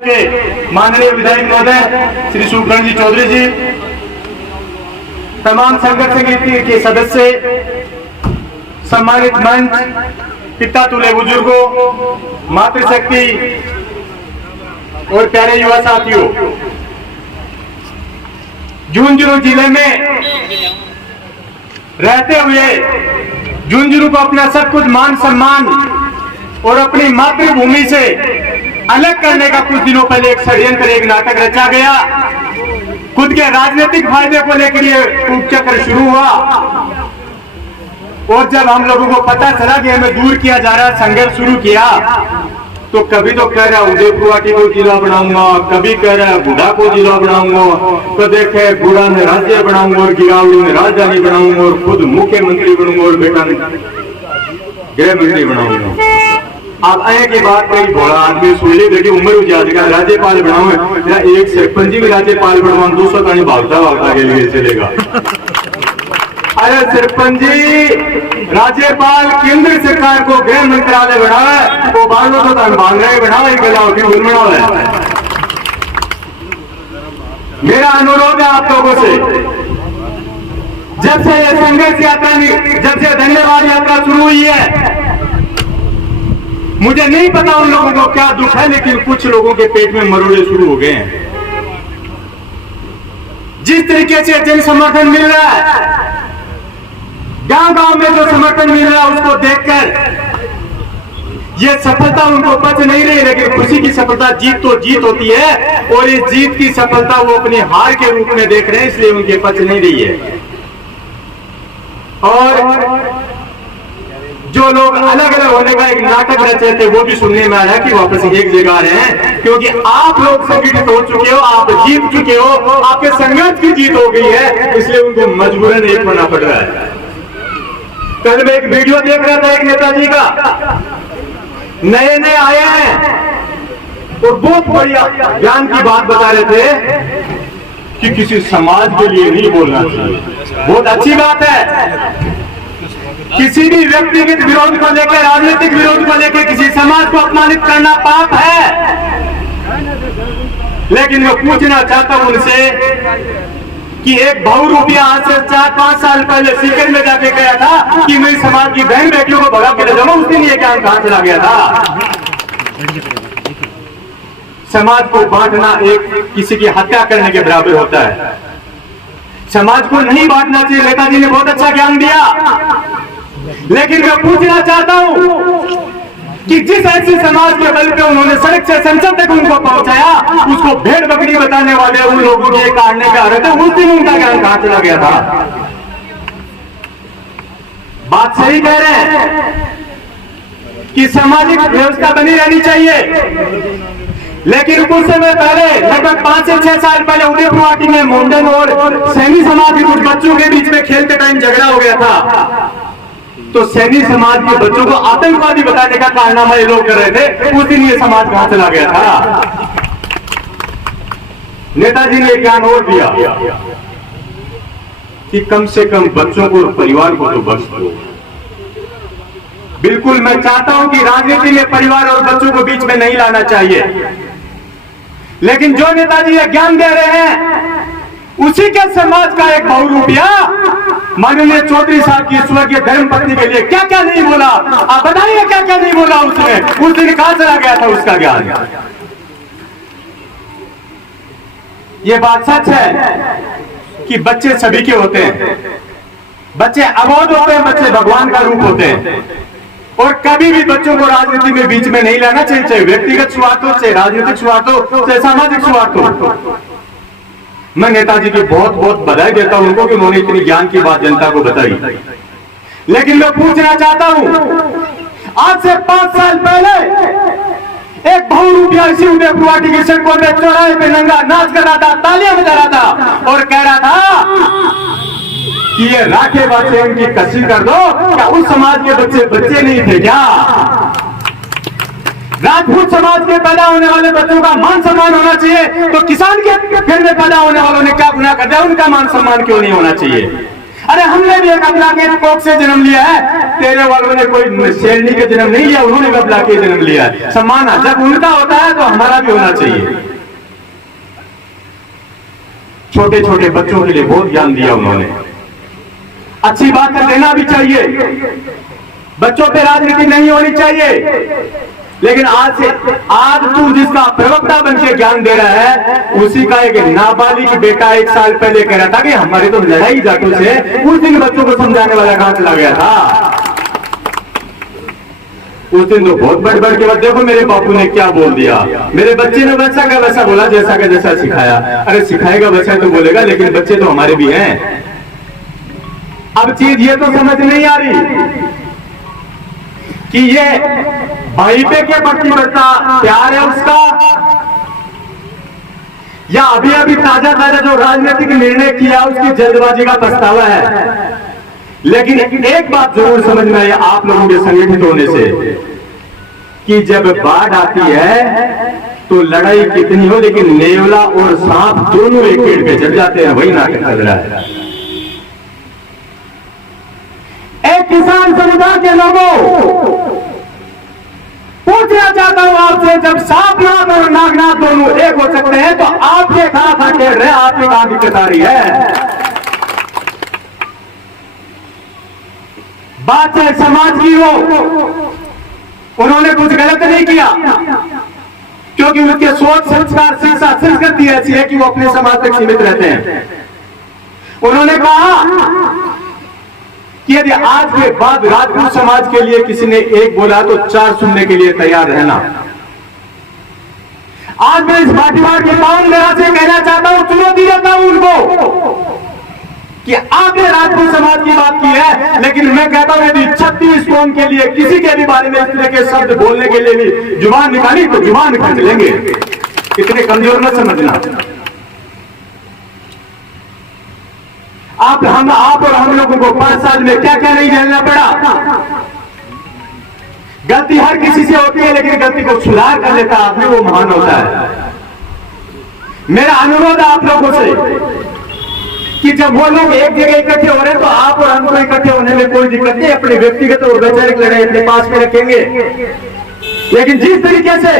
के माननीय विधायक महोदय श्री सुखकर्ण जी चौधरी जी, तमाम संघर्ष समिति के सदस्य, सम्मानित मंच, पिता तुल्य बुजुर्गों, मातृशक्ति और प्यारे युवा साथियों, झुंझुनू जिले में रहते हुए झुंझुनू को अपना सब कुछ मान सम्मान और अपनी मातृभूमि से अलग करने का कुछ दिनों पहले एक षड्यंत्र, एक नाटक रचा गया। खुद के राजनीतिक फायदे को लेकर ये उपचक्र शुरू हुआ और जब हम लोगों को पता चला कि हमें दूर किया जा रहा, संघर्ष शुरू किया, तो कभी तो कह रहा उदयपुर को जिला बनाऊंगा, कभी कह रहा गुड़ा को जिला बनाऊंगा, तो देखे गुड़ा में राज्य बनाऊंगा और गिरावली में राजधानी बनाऊंगा और खुद मुख्यमंत्री बनूंगा और बेटा गृह मंत्री बनाऊंगा। अब आए की बात कही बड़ा आदमी सुन ली, देखिए उम्र हो जाएगा, राज्यपाल बनाऊंगा, एक सरपंच भी राज्यपाल बनवा 200 का नहीं भागता भागता के लिए चलेगा। अरे सरपंच जी, राज्यपाल केंद्र सरकार को गृह मंत्रालय बनावे, वो बालों तो बांध रहे बनावे, मेरा अनुरोध है आप लोगों से, जब से ये संघर्ष यात्रा, जब से धन्यवाद यात्रा शुरू हुई है, मुझे नहीं पता उन लोगों को क्या दुख है, लेकिन कुछ लोगों के पेट में मरोड़े शुरू हो गए हैं। जिस तरीके से जन समर्थन मिल रहा है, गांव गांव में जो समर्थन मिल रहा है, उसको देखकर ये सफलता उनको पच नहीं रही, लेकिन खुशी की सफलता, जीत तो जीत होती है और इस जीत की सफलता वो अपनी हार के रूप में देख रहे हैं, इसलिए उनके पच नहीं रही है। और जो लोग अलग अलग होने का एक नाटक रचे थे, वो भी सुनने में आ रहा है कि वापस एक जगह आ रहे हैं, क्योंकि आप लोग संगठित हो चुके हो, आप जीत चुके हो, आपके संघर्ष की जीत हो गई है, इसलिए उनको मजबूरन एक होना पड़ रहा है। कल मैं एक वीडियो देख रहा था एक नेताजी का, नए नए आए हैं और बहुत बढ़िया ज्ञान की बात बता रहे थे कि किसी समाज के लिए नहीं बोलना चाहिए। बहुत अच्छी बात है, किसी भी व्यक्तिगत विरोध को लेकर, राजनीतिक विरोध को लेकर किसी समाज को अपमानित करना पाप है, लेकिन मैं पूछना चाहता हूं उनसे कि एक बहुरूपिया आज से 4-5 साल पहले सीकर में जाके गया था कि मैं समाज की बहन बेटियों को भगा के ले जाऊंगा, उस दिन ये ज्ञान कहां चला गया था? समाज को बांटना एक किसी की हत्या करने के बराबर होता है। समाज को नहीं बांटना चाहिए। नेताजी ने बहुत अच्छा ज्ञान दिया, लेकिन मैं पूछना चाहता हूं कि जिस ऐसे समाज के बल पे उन्होंने सड़क से संसद तक उनको पहुंचाया, उसको भेड़ बकरी बताने वाले उन लोगों के काटने पे आ रहे थे, उस दिन उनका ज्ञान कहां चला गया था? बात सही कह रहे हैं कि सामाजिक व्यवस्था बनी रहनी चाहिए, लेकिन कुछ समय पहले, लगभग 5 से 6 साल पहले उदयपुर में मोमडन और सैनी समाज के कुछ बच्चों के बीच में खेलते टाइम झगड़ा हो गया था, तो सैनी समाज के बच्चों को आतंकवादी बताने का कारनामा ये लोग कर रहे थे, उस दिन ये समाज कहां चला गया था? नेताजी ने ज्ञान और दिया कि कम से कम बच्चों को और परिवार को तो बख्श दो। बिल्कुल मैं चाहता हूं कि राजनीति में परिवार और बच्चों को बीच में नहीं लाना चाहिए, लेकिन जो नेताजी ये ज्ञान दे रहे हैं, उसी के समाज का एक बहुरूपिया माननीय चौधरी साहब की स्वर्गीय धर्मपत्नी के लिए क्या क्या नहीं बोला? आप बताइए क्या क्या नहीं बोला उसने? उस दिन कहां चला गया था उसका ज्ञान? ये बात सच है कि बच्चे सभी के होते हैं, बच्चे अबोध होते हैं, बच्चे भगवान का रूप होते हैं, और कभी भी बच्चों को राजनीति में बीच में नहीं लाना चाहिए, चाहे व्यक्तिगत स्वार्थ हो, चाहे राजनीतिक स्वार्थ हो, चाहे सामाजिक स्वार्थ हो। मैं नेताजी की बहुत बहुत बधाई देता हूं उनको कि उन्होंने इतनी ज्ञान की बात जनता को बताई, लेकिन मैं पूछना चाहता हूं, आज से 5 साल पहले एक बहुरूपिया इसी उदयपुर की सड़कों पे, चौराहे पे नंगा नाच कर रहा था, तालियां बजा रहा था और कह रहा था कि ये राखे बातें उनकी कसी कर दो। क्या उस समाज के बच्चे नहीं थे क्या? राजपूत समाज के पैदा होने वाले बच्चों का मान सम्मान होना चाहिए, तो किसान के घर में पैदा होने वालों ने क्या गुनाह कर दिया? उनका मान सम्मान क्यों नहीं होना चाहिए? अरे हमने भी एक अबला के कोख से जन्म लिया है, तेरे वालों ने कोई शेरनी के जन्म नहीं लिया, उन्होंने भी अबला के जन्म लिया है। सम्मान जब उनका होता है तो हमारा भी होना चाहिए। छोटे छोटे बच्चों के लिए बहुत ज्ञान दिया उन्होंने। अच्छी बात है, देना भी चाहिए, बच्चों पे राजनीति नहीं होनी चाहिए। लेकिन आज तू जिसका प्रवक्ता बन के ज्ञान दे रहा है, उसी का एक नाबालिग बेटा 1 साल पहले कह रहा था कि हमारी तो लड़ाई जाटों से, उस दिन बच्चों को समझाने वाला कहां चला गया था? उस दिन तो बहुत बढ़ के बाद देखो मेरे बापू ने क्या बोल दिया, मेरे बच्चे ने वैसा का वैसा बोला, जैसा का जैसा सिखाया। अरे सिखाएगा बच्चा तो बोलेगा, लेकिन बच्चे तो हमारे भी हैं। अब चीज ये तो समझ नहीं आ रही कि ये भाई पे के प्रति बढ़ता प्यार है उसका, या अभी अभी ताजा जो राजनीतिक निर्णय किया उसकी जल्दबाजी का पछतावा है। लेकिन एक बात जरूर समझ में आई आप लोगों के संगठित होने से, कि जब बाढ़ आती है तो लड़ाई कितनी हो, लेकिन नेवला और सांप दोनों एक पेड़ पे चढ़ जाते हैं। वही नाटक चल रहा है। एक किसान समुदाय के लोगों, पूछना चाहता हूं आपसे, जब सांपनाथ और नागनाथ दोनों एक हो सकते हैं तो आप ये कहां था कह रहे हैं, आपकी कहां दिक्कत आ रही है? बात चाहे समाज की हो, उन्होंने कुछ गलत नहीं किया, क्योंकि उनके सोच संस्कार शिक्षा संस्कृति ऐसी है कि वो अपने समाज तक सीमित रहते हैं। उन्होंने कहा कि यदि आज के बाद राजपूत समाज के लिए किसी ने एक बोला तो 4 सुनने के लिए तैयार रहना। आज मैं इस बाटीवार के पावन मेरा से कहना चाहता हूं, चुनौती देता हूं उनको कि आपने राजपूत समाज की बात की है, लेकिन मैं कहता हूं यदि 36 कौम के लिए किसी के भी बारे में इस तरह के शब्द बोलने के लिए भी जुबान निकाली तो जुबान खींच लेंगे। इतने कमजोर न समझना। आप और हम लोगों को 5 साल में क्या क्या नहीं झेलना पड़ा। गलती हर किसी से होती है, लेकिन गलती को सुधार कर लेता आदमी वो महान होता है। मेरा अनुरोध आप लोगों से कि जब वो लोग एक जगह इकट्ठे हो रहे हैं तो आप और हमको इकट्ठे होने में कोई दिक्कत नहीं, अपने व्यक्तिगत और वैचारिक लड़ाई अपने पास में रखेंगे। लेकिन जिस तरीके से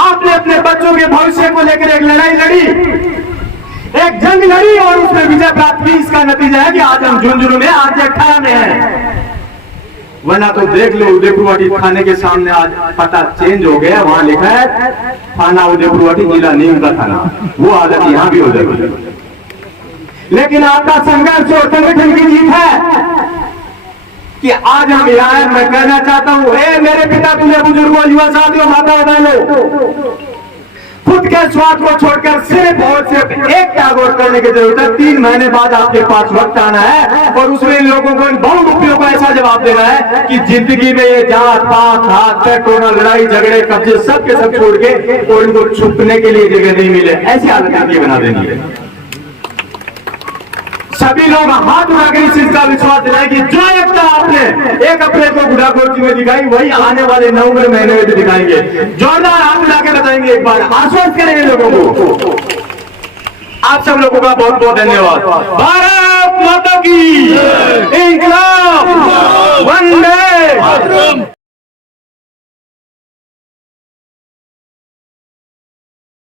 आपने अपने बच्चों के भविष्य को लेकर एक लड़ाई लड़ी, एक जंग लड़ी और उसमें विजय प्राप्त की, इसका नतीजा है कि आज हम झुंझुनू में आज 18 में हैं। वरना तो देख लो उदयपुरवाटी थाने के सामने आज पता चेंज हो गया, वहां लिखा है थाना उदयपुरवाटी, जिला नीम का थाना। वो हालत यहां भी हो जाएगी। लेकिन आपका संघर्ष और संगठन की जीत है कि आज हम यहाँ हैं। मैं कहना चाहता हूं, मेरे पिता तुझे बुजुर्गों, युवा साथियों, माता बहनों, खुद के स्वार्थ को छोड़कर सिर्फ और सिर्फ एक टागोर करने की जरूरत है। 3 महीने बाद आपके पास वक्त आना है और उसमें इन लोगों को, इन बहु रुपयों को ऐसा जवाब देना है कि जिंदगी में ये जात पात हाथ पैर टोना लड़ाई झगड़े कब्जे सब के सब छोड़ के और इनको छुपने के लिए जगह नहीं मिले, ऐसी हालत बना देनी है। सभी लोग हाथ उठाकर इस चीज का विश्वास दिलाए कि जो एकता आपने 1 अप्रैल को गुड़ाकोट में दिखाई, वही आने वाले नवंबर महीने में भी दिखाएंगे। जोरदार हाथ उठा के बताएंगे, एक बार आश्वस्त करेंगे लोगों को। आप सब लोगों का बहुत बहुत धन्यवाद। भारत माता की, इंकलाब, वंदे